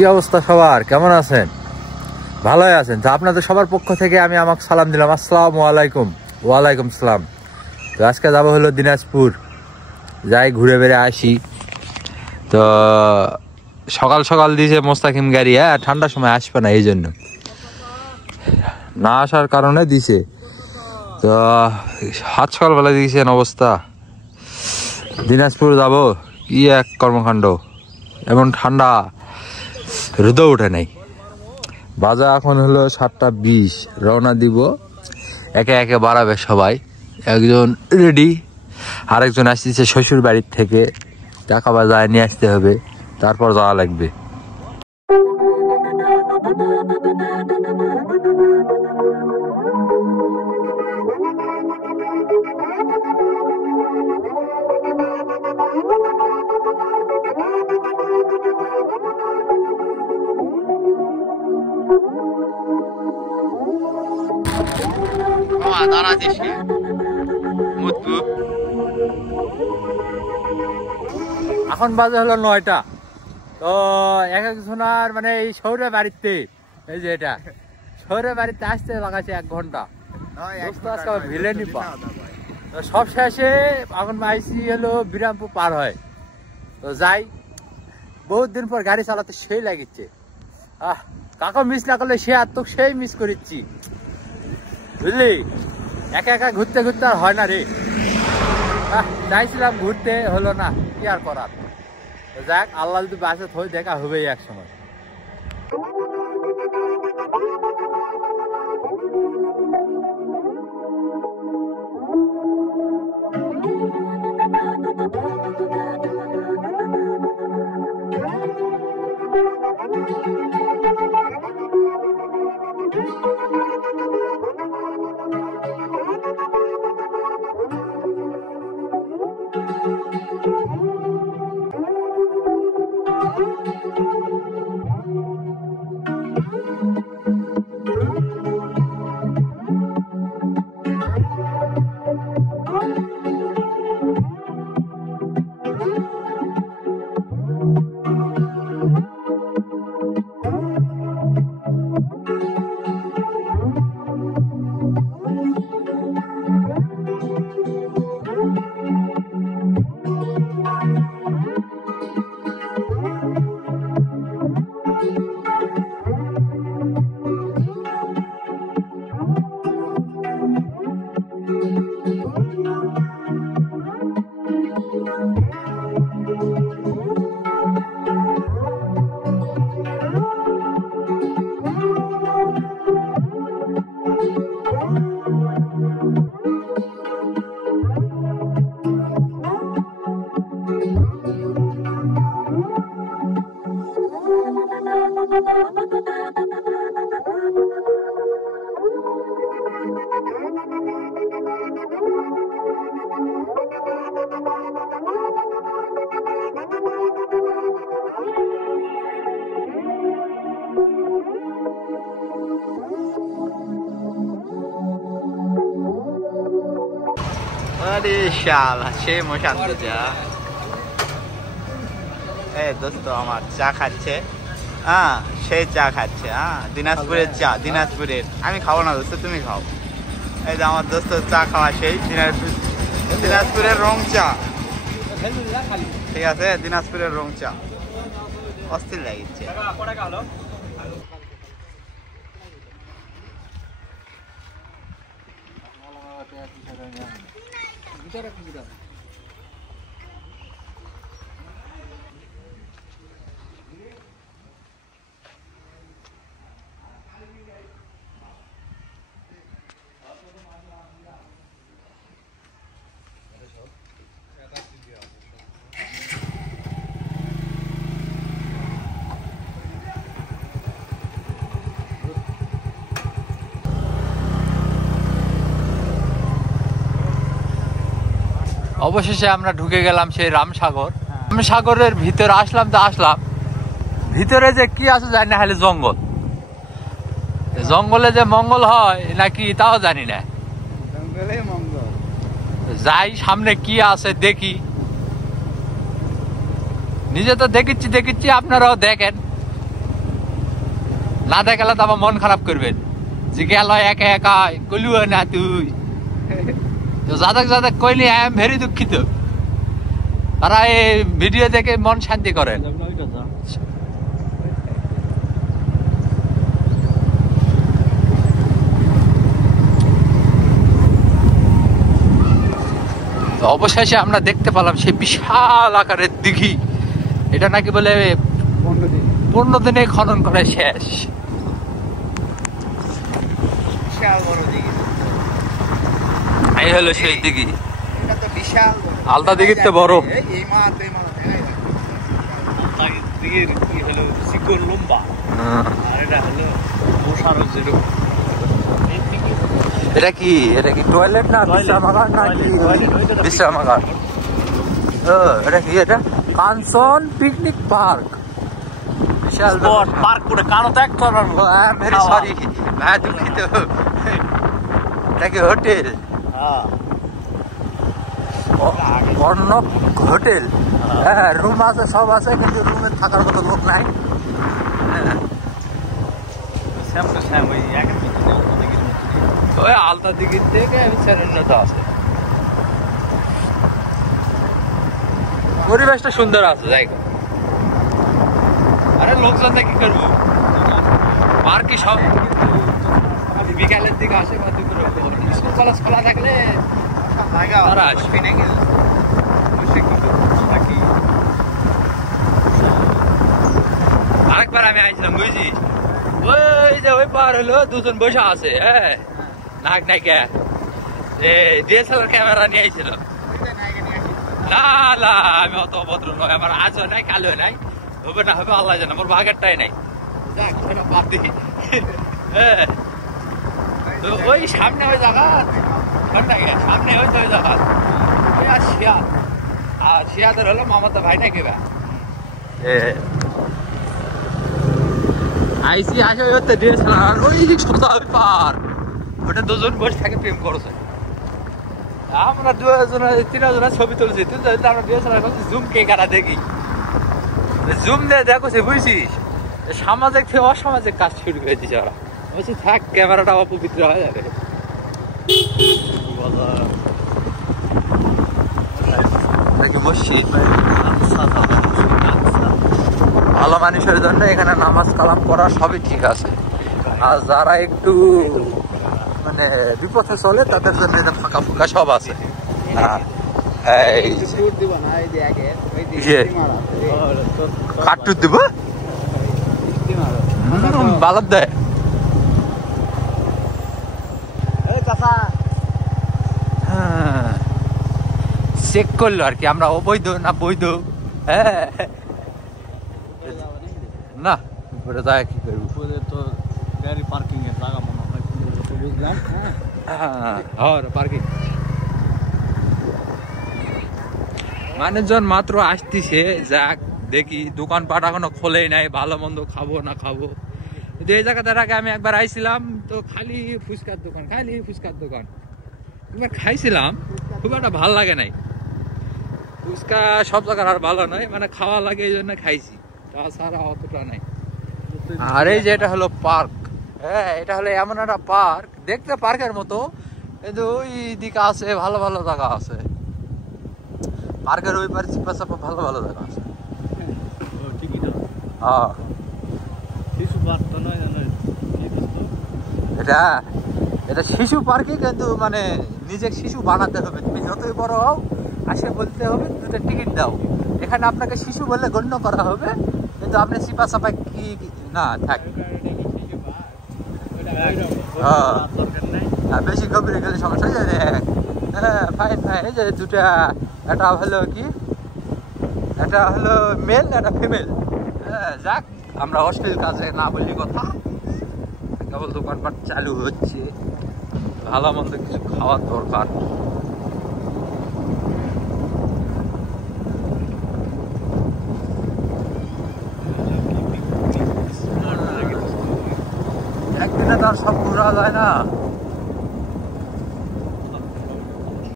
কি অবস্থা সবার, কেমন আছেন? ভালোই আছেন তো? আপনাদের সবার পক্ষ থেকে আমি আমাকে সালাম দিলাম, আসসালামু আলাইকুম। ওয়ালাইকুম সালাম। তো আজকে যাবো হলো দিনাজপুর, যাই ঘুরে বেড়ে আসি। তো সকাল সকাল দিয়েছে মোস্তাকিম গাড়ি, ঠান্ডার সময় আসবে না, এই জন্য না আসার কারণে দিছে। তো হাত সকালবেলা দিয়েছেন অবস্থা, দিনাজপুর যাব, কি এক কর্মকাণ্ড, এমন ঠান্ডা, রোদও ওঠে নাই। বাজে এখন হলো 7:20, রওনা দিব। একে একে বাড়াবে সবাই, একজন রেডি, আরেকজন আসতেছে শ্বশুর বাড়ির থেকে, টাকা বাজায় নিয়ে আসতে হবে, তারপর যাওয়া লাগবে। এখন বাজে হলো 9টা। তো এক একজনের মানে এই শহরের বাড়িতে, এই যে এটা শহরের বাড়িতে আসতে লাগাচ্ছে 1 ঘন্টা। ভিলেনি পা সব শেষে এখন আইসি হলো বিরামপুর পার হয়। তো যাই, বহুত দিন পর গাড়ি চালাতে সেই লাগিচ্ছে। কাকা মিস না করলে সে আর তো সেই মিস করেছি, বুঝলি? একা একা ঘুরতে ঘুরতে আর হয় না রে। চাইছিলাম ঘুরতে, হলো না, কি আর করার। যাক, আল্লাহ যদি বাসে থই, দেখা হবেই এক সময়। अरे শালা সে মশান্তি যা। এই দোস্ত আমার চা খাচ্ছে, সেই চা খাচ্ছে। দিনাজপুরের চা, দিনাজপুরের। আমি খাবো না দোস্ত, তুমি খাও। এই যে আমার দোস্ত চা খাওয়া সেই দিনাজপুরের রং চা, ঠিক আছে? দিনাজপুরের রং চা অস্থির লাগিচ্ছে। অবশেষে আমরা ঢুকে গেলাম সেই রামসাগর। রামসাগরের ভিতরে আসলাম, তো আসলাম, ভিতরে যে কি আছে জানি না, খালি জঙ্গল। জঙ্গলে যে মঙ্গল হয় নাকি তাও জানি না। যাই, সামনে কি আছে দেখি। নিজে তো দেখিচ্ছি, আপনারাও দেখেন। না দেখালে তো আবার মন খারাপ করবেন যে গেল একা একা কলু না তুই তো যাদের যাদের কইলি আই এম ভেরি দুঃখিত তারা এই ভিডিও দেখে মন শান্তি করে অবশেষে আমরা দেখতে পেলাম সেই বিশাল আকারের দিঘি এটা নাকি বলে 15 দিনে খনন করে শেষ এই হলো সেই দিঘি আলতা দিঘির তো বড় এটা কি টয়লেট না বিশ্রামাগার নাকি বিশ্রামাগার এটা কি এটা কাঞ্চন পিকনিক পার্ক বিশাল পার্ক করে কানো ত্যাগ করার ভেরি সরি ভাই দুঃখিত এটা কি হোটেল অর্ণব হোটেল হ্যাঁ রুম আছে সব আছে কিন্তু রুমে থাকার মতো লোক নাই ওই আলতা দিঘির থেকে উন্নত আছে পরিবেশটা সুন্দর আছে জায়গা আরে লোকজন কি করবো পার্কে সব বিকালের দিকে আসে বা দুপুরে স্কুল কলেজ খোলা থাকলে তারা আসবে নাকি আরেকবার আমি আইছিলাম বুঝছি ওই যে ওই পার হলো দুজন বসে আছে হ্যাঁ নাক নাইকা ডিএসএলআর ক্যামেরা নিয়ে আইছিল না না আমি অত অভদ্র নয় আমার আজও নাই কালো নাই হবে না হবে আল্লাহ জানে আমার ভাগেরটাই নাই ওই সামনে ওই জায়গা সামনে ওই তো ওই জায়গা শিয়া আর শিয়াদের হলো মামাতো ভাই নাকি বা আইসি আসে ওই ডিএসএলআর ওই সোজা ওই পার ওটা দুজন বসে থাকে প্রেম করছে আমরা তিনজনের ছবি তুলছি আমরা ডিএসএলআর জুম কে কারা দেখি জুম দিয়ে দেখো বুঝছিস সামাজিক থেকে অসামাজিক কাজ শুরু করে দিচ্ছে ওরা বলছি থাক ক্যামেরাটা অপবিত্র হয়ে যাবে বসছি ভালো মানুষের জন্য এখানে নামাজ কালাম করা সবই ঠিক আছে আর যারা একটু মানে বিপথে চলে তাদের জন্য এটা ফাঁকা ফুকা সব আছে কাটটুর দিব বালাদ দেয় চেক করলো আর কি আমরা অবৈধ না বৈধ হ্যাঁ না যায় কি করবো তো গাড়ি পার্কিং এর জায়গা মনে হয় বুঝলাম হ্যাঁ পার্কিং মানুষজন মাত্র আসতেছে যাক দেখি দোকানপাট এখনো খোলেই নাই ভালো মন্দ খাবো না খাবো কিন্তু এই জায়গাটার আগে আমি একবার আইছিলাম তো খালি ফুচকার দোকান একবার খাইছিলাম খুব একটা ভালো লাগে নাই ফুচকা সব জায়গার আর ভালো নয় মানে খাওয়া লাগে এই জন্য খাইছি তাছাড়া অতটা নাই আর এই যে এটা হলো পার্ক হ্যাঁ এটা হলো এমন একটা পার্ক দেখতে পার্কের মতো কিন্তু ওই দিকে আছে ভালো ভালো জায়গা আছে পার্কের ওই পারে চিপাচাপা ভালো ভালো জায়গা আছে হ্যাঁ এটা শিশু পার্কে কিন্তু মানে নিজে শিশু বানাতে হবে তুমি যতই বড় হও আসে বলতে হবে দুটো টিকিট দাও এখানে আপনাকে শিশু বলে গণ্য করা হবে কিন্তু আপনি চিপাচাপা কি না থাক বেশি গভীরে গেলে সমস্যা হয়ে যায় হ্যাঁ ফাইন ফাইন এই যে দুটা এটা হলো কি এটা হলো মেল এটা ফিমেল হ্যাঁ যাক আমরা অশ্লীল কাজে না বলি কথা কেবল দোকানপাট চালু হচ্ছে ভালো মন্দ কিছু খাওয়ার দরকার একদিনে তো আর সব ঘোরা যায় না